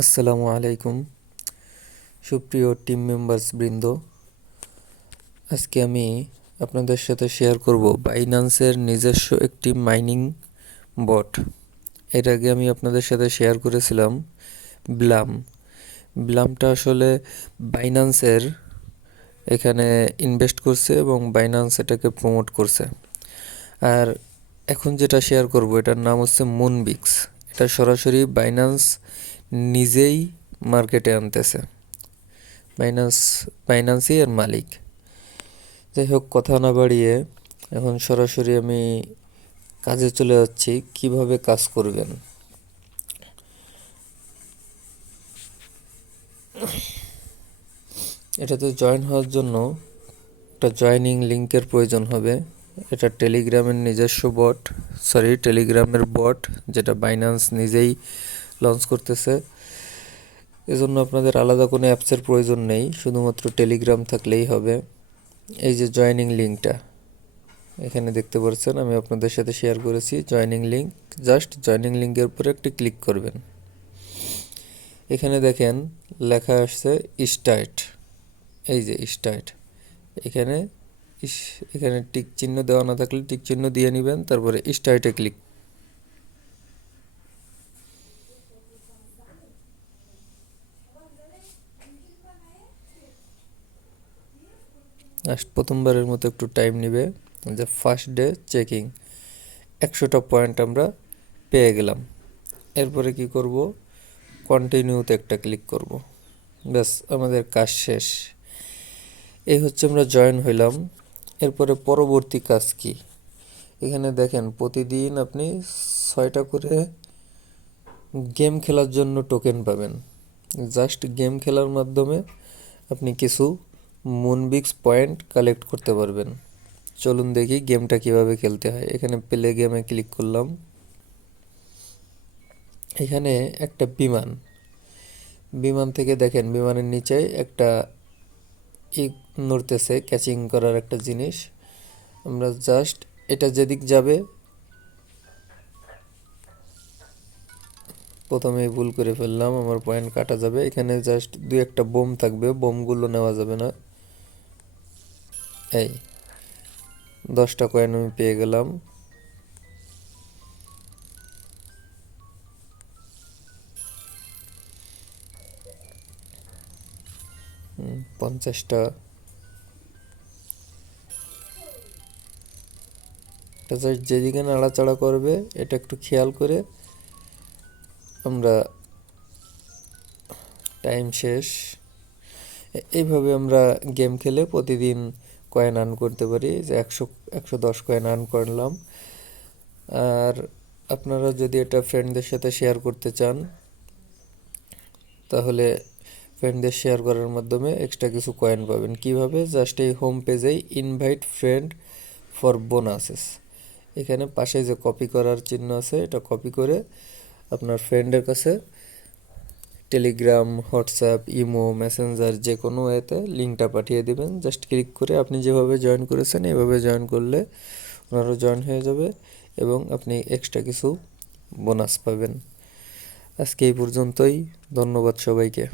আসসালামু আলাইকুম সুপ্রিয় টিম মেম্বার্স বৃন্দ। আজকে আমি আপনাদের সাথে শেয়ার করব বাইন্যান্সের নিজস্ব একটি মাইনিং বট। এর আগে আমি আপনাদের সাথে শেয়ার করেছিলাম ব্লাম। ব্লামটা আসলে বাইন্যান্সের এখানে ইনভেস্ট করছে এবং বাইন্যান্স এটাকে প্রমোট করছে। আর এখন যেটা শেয়ার করব এটার নাম হচ্ছে মুনবিক্স। এটা সরাসরি বাইন্যান্স নিজেই মার্কেটে আনতেছে। বাইন্যান্সই এর মালিক। যাই হোক, কথা না বাড়িয়ে এখন সরাসরি আমি কাজে চলে যাচ্ছি কিভাবে কাজ করবেন। এটাতে জয়েন হওয়ার জন্য একটা জয়েনিং লিঙ্কের প্রয়োজন হবে। এটা টেলিগ্রামের নিজস্ব টেলিগ্রামের বট, যেটা বাইন্যান্স নিজেই লঞ্চ করতেছে। এজন্য আপনাদের আলাদা কোনো অ্যাপসের প্রয়োজন নেই, শুধুমাত্র টেলিগ্রাম থাকলেই হবে। এই যে জয়েনিং লিঙ্কটা এখানে দেখতে পাচ্ছেন, আমি আপনাদের সাথে শেয়ার করেছি জয়েনিং লিঙ্ক। জাস্ট জয়েনিং লিঙ্কের উপরে একটি ক্লিক করবেন। এখানে দেখেন লেখা আসছে স্টার্ট। এই যে স্টার্ট, এখানে এখানে টিক চিহ্ন দেওয়া না থাকলে টিক চিহ্ন দিয়ে নেবেন, তারপরে স্টার্টে ক্লিক। প্রথমবারের মতো একটু টাইম নেবে। যে ফার্স্ট ডে চেকিং 100টা পয়েন্ট আমরা পেয়ে গেলাম। এরপরে কি করব, কন্টিনিউতে একটা ক্লিক করব। ব্যাস, আমাদের কাজ শেষ। এই হচ্ছে আমরা জয়েন হইলাম। এরপরে পরবর্তী কাজ কি, এখানে দেখেন প্রতিদিন আপনি 6টা করে গেম খেলার জন্য টোকেন পাবেন। জাস্ট গেম খেলার মাধ্যমে আপনি কিছু মুনবিক্স পয়েন্ট কালেক্ট করতে পারবেন। চলুন দেখি গেমটা কিভাবে খেলতে হয়। এখানে প্লে গেমে ক্লিক করলাম। এখানে একটা বিমান থেকে দেখেন বিমানের নিচে একটা নড়তেছে, ক্যাচিং করার একটা জিনিস। আমরা জাস্ট এটা যেদিক যাবে, প্রথমেই ভুল করে ফেললাম, আমার পয়েন্ট কাটা যাবে। এখানে জাস্ট 2-1টা বোম থাকবে, বোমগুলো নেওয়া যাবে না। এই 10টা কয়েন আমি পেয়ে গেলাম। হুম, 50টা। জাস্ট যেদিকে নাড়াচাড়া করবে এটা একটু খেয়াল করে আমরা, টাইম শেষ। এইভাবে আমরা গেম খেলে প্রতিদিন কয়েন আর্ন করতে পারি। যে 110 কয়েন আর্ন করলাম। আর আপনারা যদি এটা ফ্রেন্ডদের সাথে শেয়ার করতে চান, তাহলে ফ্রেন্ডদের শেয়ার করার মাধ্যমে এক্সট্রা কিছু কয়েন পাবেন। কিভাবে, জাস্ট এই হোম পেজেই ইনভাইট ফ্রেন্ড ফর বোনাসেস, এখানে পাশে যে কপি করার চিহ্ন আছে, এটা কপি করে আপনার ফ্রেন্ডের কাছে টেলিগ্রাম, হোয়াটসঅ্যাপ, ইমো, মেসেঞ্জার যে কোনো এতে লিঙ্কটা পাঠিয়ে দেবেন। জাস্ট ক্লিক করে আপনি যেভাবে জয়েন করেছেন এভাবে জয়েন করলে ওনারও জয়েন হয়ে যাবে এবং আপনি এক্সট্রা কিছু বোনাস পাবেন। আজকে এই পর্যন্তই। ধন্যবাদ সবাইকে।